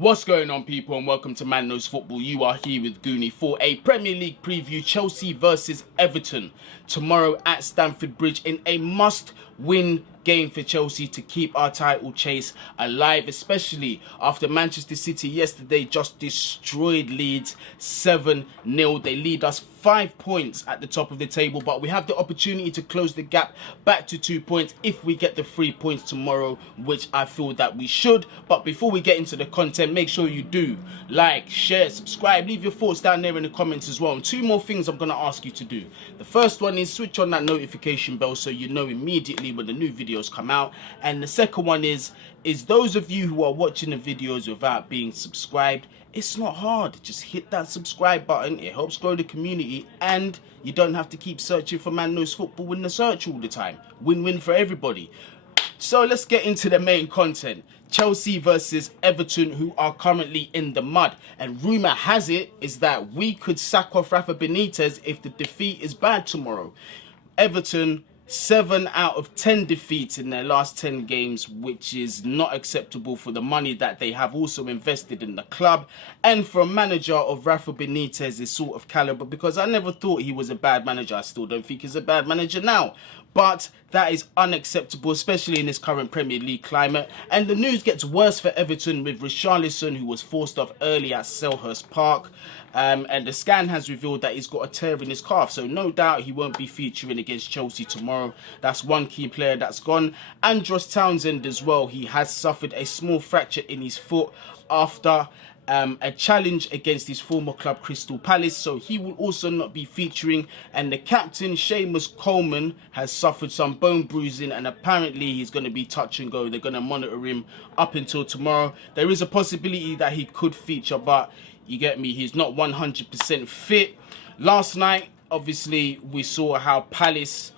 What's going on, people, and welcome to Man Knows Football. You are here with Guni for a Premier League preview. Chelsea versus Everton tomorrow at Stamford Bridge in a must-win game for Chelsea to keep our title chase alive, especially after Manchester City yesterday just destroyed Leeds 7-0. They lead us 5 points at the top of the table, but we have the opportunity to close the gap back to 2 points if we get the 3 points tomorrow, which I feel that we should. But before we get into the content, make sure you do like, share, subscribe, leave your thoughts down there in the comments as well. And 2 more things I'm going to ask you to do. The first one is switch on that notification bell so you know immediately when the new videos come out. And the second one is those of you who are watching the videos without being subscribed, it's not hard. Just hit that subscribe button. It helps grow the community, and you don't have to keep searching for Man Knows Football in the search all the time. Win-win for everybody. So let's get into the main content. Chelsea versus Everton, who are currently in the mud. And rumour has it is that we could sack off Rafa Benitez if the defeat is bad tomorrow. Everton, 7 out of 10 defeats in their last 10 games, which is not acceptable for the money that they have also invested in the club and for a manager of Rafa Benitez's sort of caliber, because I never thought he was a bad manager. I still don't think he's a bad manager now. But that is unacceptable, especially in this current Premier League climate. And the news gets worse for Everton with Richarlison, who was forced off early at Selhurst Park. And the scan has revealed that he's got a tear in his calf. So no doubt he won't be featuring against Chelsea tomorrow. That's one key player that's gone. Andros Townsend as well. He has suffered a small fracture in his foot after a challenge against his former club Crystal Palace, so he will also not be featuring. And the captain Seamus Coleman has suffered some bone bruising, and apparently he's going to be touch and go. They're going to monitor him up until tomorrow. There is a possibility that he could feature, but you get me, he's not 100% fit. Last night, obviously, we saw how Palace,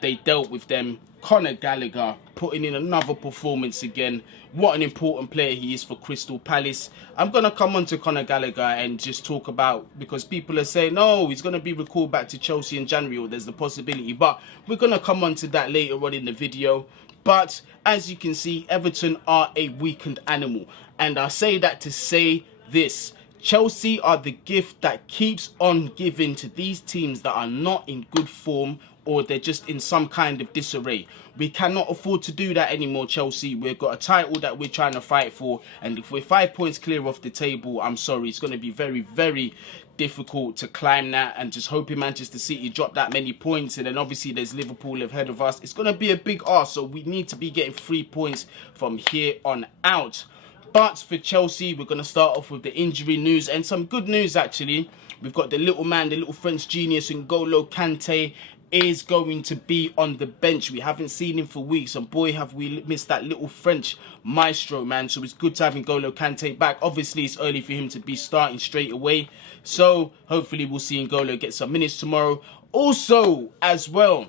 they dealt with them. Conor Gallagher putting in another performance again. What an important player he is for Crystal Palace. I'm going to come on to Conor Gallagher and just talk about, because people are saying, no, he's going to be recalled back to Chelsea in January, or there's the possibility. But we're going to come on to that later on in the video. But as you can see, Everton are a weakened animal. And I say that to say this. Chelsea are the gift that keeps on giving to these teams that are not in good form, or they're just in some kind of disarray. We cannot afford to do that anymore, Chelsea. We've got a title that we're trying to fight for, and if we're 5 points clear off the table, I'm sorry, it's going to be very, very difficult to climb that. And just hoping Manchester City drop that many points, and then obviously there's Liverpool ahead of us. It's going to be a big ask, so we need to be getting 3 points from here on out. But for Chelsea, we're going to start off with the injury news, and some good news actually. We've got the little man, the little French genius, N'Golo Kante, is going to be on the bench. We haven't seen him for weeks, and boy have we missed that little French maestro, man. So it's good to have N'Golo Kante back. Obviously it's early for him to be starting straight away, so hopefully we'll see N'Golo get some minutes tomorrow. Also as well,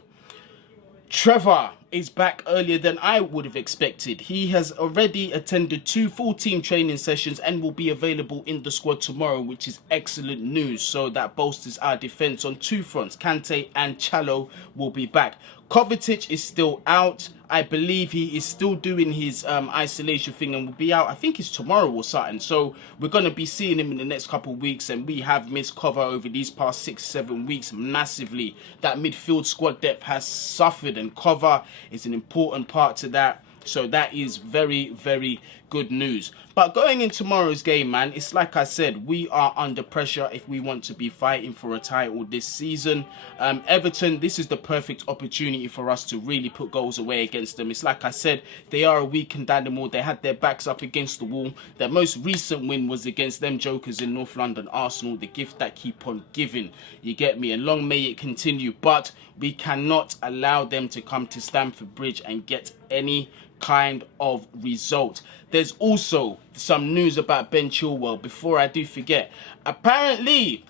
Trevor is back earlier than I would have expected. He has already attended 2 full team training sessions and will be available in the squad tomorrow, which is excellent news. So that bolsters our defence on 2 fronts. Kante and Chalobah will be back. Kovacic is still out. I believe he is still doing his isolation thing and will be out. I think it's tomorrow or something. So we're going to be seeing him in the next couple of weeks. And we have missed cover over these past 6-7 weeks massively. That midfield squad depth has suffered, and cover is an important part to that. So that is very, very good news. But going in tomorrow's game, man, it's like I said, we are under pressure if we want to be fighting for a title this season. Everton, this is the perfect opportunity for us to really put goals away against them. It's like I said, they are a weakened animal. They had their backs up against the wall. Their most recent win was against them jokers in North London, Arsenal, the gift that keep on giving. You get me? And long may it continue. But we cannot allow them to come to Stamford Bridge and get any kind of result. There's also some news about Ben Chilwell. Before I do forget, apparently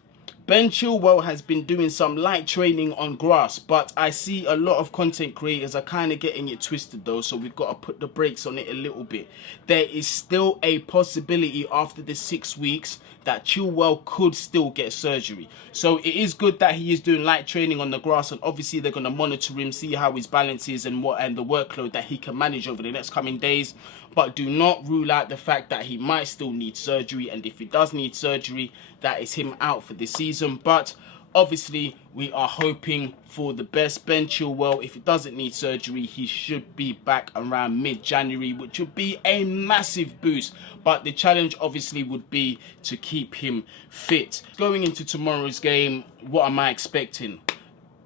Ben Chilwell has been doing some light training on grass, but I see a lot of content creators are kind of getting it twisted though, so we've got to put the brakes on it a little bit. There is still a possibility after the 6 weeks that Chilwell could still get surgery. So it is good that he is doing light training on the grass, and obviously they're going to monitor him, see how his balance is and the workload that he can manage over the next coming days. But do not rule out the fact that he might still need surgery, and if he does need surgery, that is him out for this season. But obviously, we are hoping for the best. Ben Chilwell, if he doesn't need surgery, he should be back around mid-January, which would be a massive boost. But the challenge obviously would be to keep him fit. Going into tomorrow's game, what am I expecting?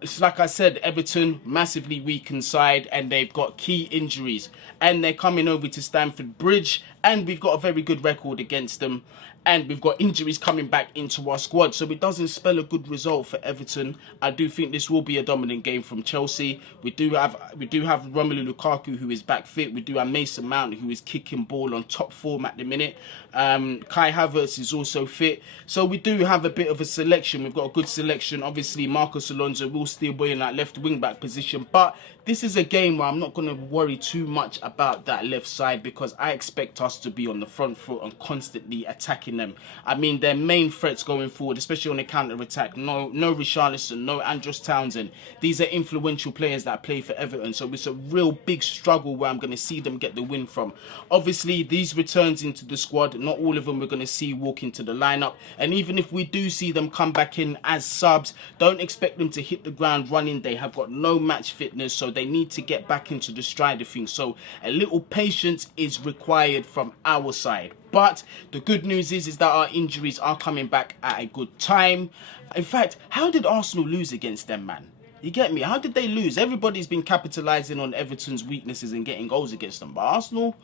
It's like I said, Everton, massively weakened side, and they've got key injuries. And they're coming over to Stamford Bridge, and we've got a very good record against them. And we've got injuries coming back into our squad, so it doesn't spell a good result for Everton. I do think this will be a dominant game from Chelsea. We do have Romelu Lukaku, who is back fit. We do have Mason Mount, who is kicking ball on top form at the minute. Kai Havertz is also fit, so we do have a bit of a selection. We've got a good selection. Obviously, Marcos Alonso will still be in that left wing back position, but this is a game where I'm not going to worry too much about that left side, because I expect us to be on the front foot and constantly attacking them. I mean, their main threats going forward, especially on the counter-attack, no Richarlison, no Andros Townsend. These are influential players that play for Everton, so it's a real big struggle where I'm going to see them get the win from. Obviously, these returns into the squad, not all of them we're going to see walk into the lineup, and even if we do see them come back in as subs, don't expect them to hit the ground running. They have got no match fitness, so they need to get back into the stride of things. So a little patience is required from our side. But the good news is that our injuries are coming back at a good time. In fact, how did Arsenal lose against them, man? You get me? How did they lose? Everybody's been capitalising on Everton's weaknesses and getting goals against them. But Arsenal,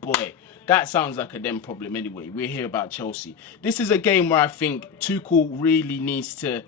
boy, that sounds like a them problem anyway. We're here about Chelsea. This is a game where I think Tuchel really needs to...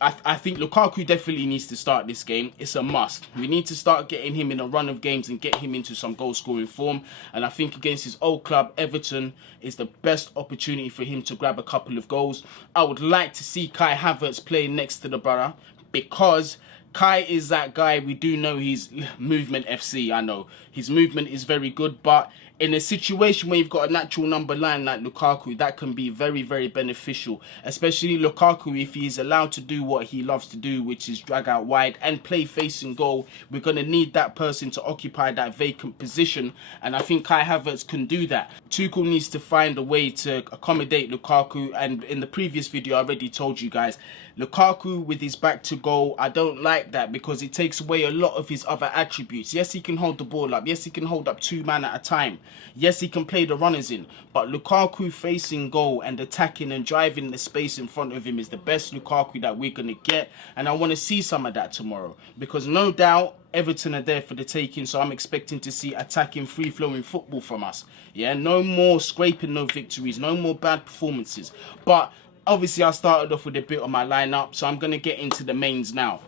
I think Lukaku definitely needs to start this game. It's a must. We need to start getting him in a run of games and get him into some goal-scoring form. And I think against his old club, Everton, is the best opportunity for him to grab a couple of goals. I would like to see Kai Havertz playing next to the brother, because Kai is that guy. We do know he's movement FC. I know his movement is very good, but in a situation where you've got a natural number 9 like Lukaku, that can be very, very beneficial. Especially Lukaku, if he is allowed to do what he loves to do, which is drag out wide and play facing goal. We're going to need that person to occupy that vacant position, and I think Kai Havertz can do that. Tuchel needs to find a way to accommodate Lukaku, and in the previous video I already told you guys, Lukaku with his back to goal, I don't like that, because it takes away a lot of his other attributes. Yes, he can hold the ball up. Yes, he can hold up 2 men at a time. Yes, he can play the runners in. But Lukaku facing goal and attacking and driving the space in front of him is the best Lukaku that we're going to get. And I want to see some of that tomorrow, because no doubt Everton are there for the taking, so I'm expecting to see attacking, free-flowing football from us. Yeah, no more scraping, no victories, no more bad performances. But obviously, I started off with a bit on my lineup, so I'm going to get into the mains now.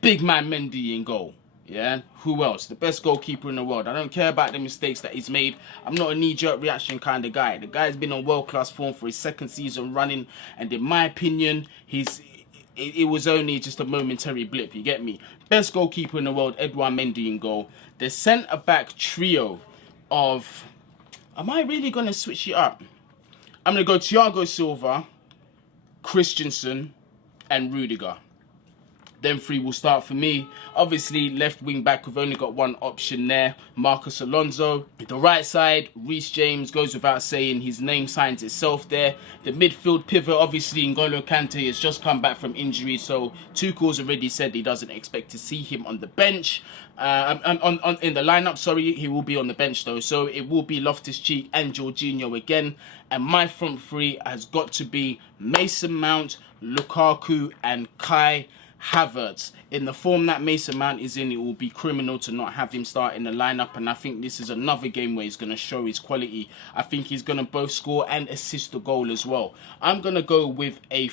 Big man Mendy in goal. Yeah, who else? The best goalkeeper in the world. I don't care about the mistakes that he's made. I'm not a knee-jerk reaction kind of guy. The guy's been on world-class form for his 2nd season running, and in my opinion, it was only just a momentary blip, you get me? Best goalkeeper in the world, Edouard Mendy in goal. The centre-back trio of... Am I really going to switch it up? I'm going to go Thiago Silva, Christensen, and Rudiger. Them 3 will start for me. Obviously, left wing back, we've only got one option there, Marcos Alonso. The right side, Reece James, goes without saying. His name signs itself there. The midfield pivot, obviously, N'Golo Kante has just come back from injury, so Tuchel's already said he doesn't expect to see him on the bench. In the lineup, sorry, he will be on the bench though. So it will be Loftus-Cheek and Jorginho again. And my front 3 has got to be Mason Mount, Lukaku, and Kai Havertz. In the form that Mason Mount is in, it will be criminal to not have him start in the lineup, and I think this is another game where he's going to show his quality. I think he's going to both score and assist the goal as well. I'm going to go with I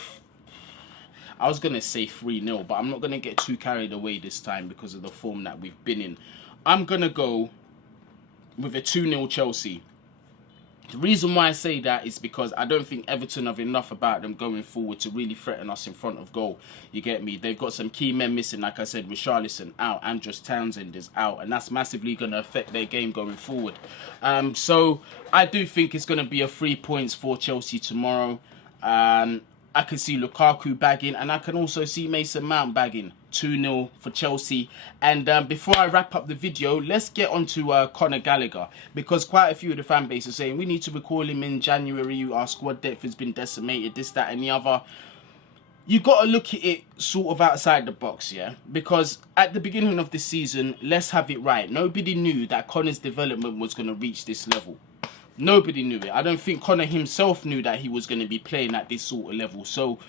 was going to say 3-0, but I'm not going to get too carried away this time because of the form that we've been in. I'm going to go with a 2-0 Chelsea. The reason why I say that is because I don't think Everton have enough about them going forward to really threaten us in front of goal. You get me? They've got some key men missing. Like I said, Richarlison out, Andros Townsend is out, and that's massively going to affect their game going forward. So I do think it's going to be a 3 points for Chelsea tomorrow. I can see Lukaku bagging, and I can also see Mason Mount bagging. 2-0 for Chelsea. And before I wrap up the video, let's get on to Conor Gallagher, because quite a few of the fan base are saying we need to recall him in January, our squad depth has been decimated, this, that and the other. You got to look at it sort of outside the box, yeah? Because at the beginning of the season, let's have it right, nobody knew that Conor's development was going to reach this level. Nobody knew it. I don't think Conor himself knew that he was going to be playing at this sort of level. So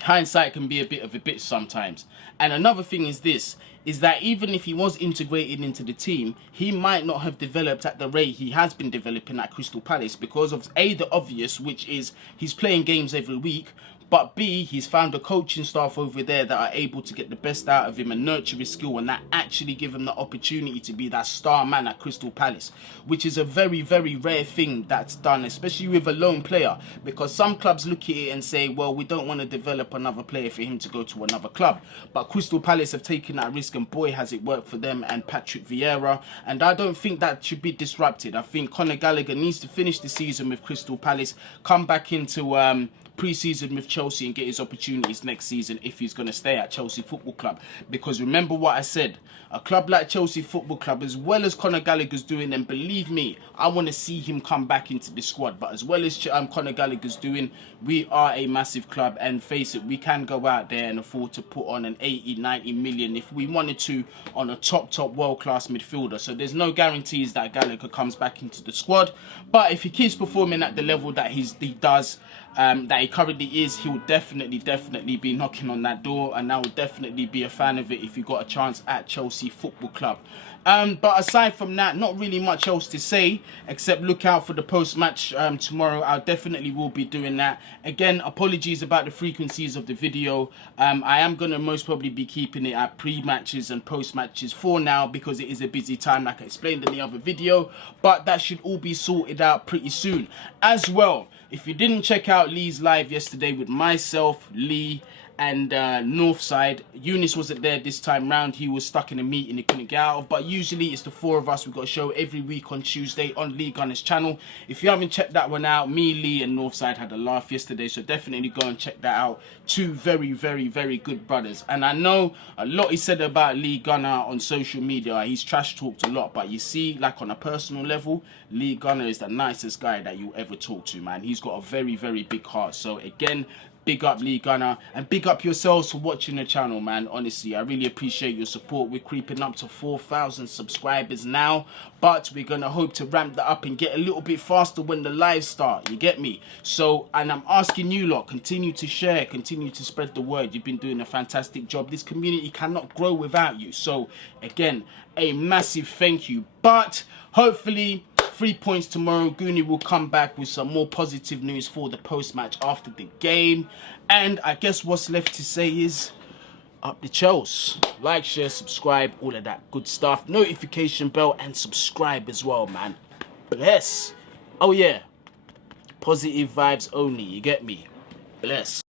hindsight can be a bit of a bitch sometimes. And another thing is this, is that even if he was integrated into the team, he might not have developed at the rate he has been developing at Crystal Palace because of A, the obvious, which is he's playing games every week, but B, he's found a coaching staff over there that are able to get the best out of him and nurture his skill, and that actually give him the opportunity to be that star man at Crystal Palace, which is a very, very rare thing that's done, especially with a lone player, because some clubs look at it and say, well, we don't want to develop another player for him to go to another club. But Crystal Palace have taken that risk, and boy, has it worked for them and Patrick Vieira, and I don't think that should be disrupted. I think Conor Gallagher needs to finish the season with Crystal Palace, come back into pre-season with Chelsea and get his opportunities next season if he's going to stay at Chelsea Football Club. Because remember what I said, a club like Chelsea Football Club, as well as Conor Gallagher's doing, and believe me, I want to see him come back into the squad, but as well as Conor Gallagher's doing, we are a massive club, and face it, we can go out there and afford to put on an 80-90 million if we wanted to on a top world-class midfielder. So there's no guarantees that Gallagher comes back into the squad, but if he keeps performing at the level that he does, that he currently is, he will definitely be knocking on that door, and I will definitely be a fan of it if you got a chance at Chelsea Football Club. But aside from that, not really much else to say, except look out for the post-match tomorrow. I definitely will be doing that. Again, apologies about the frequencies of the video. I am going to most probably be keeping it at pre-matches and post-matches for now, because it is a busy time, like I explained in the other video, but that should all be sorted out pretty soon. As well, if you didn't check out Lee's live yesterday with myself, Lee, and Northside, Eunice wasn't there this time round. He was stuck in a meeting he couldn't get out of, but usually it's the four of us. We've got a show every week on Tuesday on Lee Gunner's channel. If you haven't checked that one out, me, Lee and Northside had a laugh yesterday, so definitely go and check that out. Two very good brothers, and I know a lot is said about Lee Gunner on social media. He's trash talked a lot, but you see, like on a personal level, Lee Gunner is the nicest guy that you'll ever talk to, man. He's got a very big heart. So again, big up Lee Gunner, and big up yourselves for watching the channel, man. Honestly, I really appreciate your support. We're creeping up to 4,000 subscribers now, but we're gonna hope to ramp that up and get a little bit faster when the lives start, you get me? So, and I'm asking you lot, continue to share, continue to spread the word. You've been doing a fantastic job. This community cannot grow without you. So again, a massive thank you. But hopefully 3 points tomorrow. Guni will come back with some more positive news for the post-match after the game. And I guess what's left to say is up the Chelsea. Like, share, subscribe, all of that good stuff. Notification bell and subscribe as well, man. Bless. Oh yeah, positive vibes only, you get me? Bless.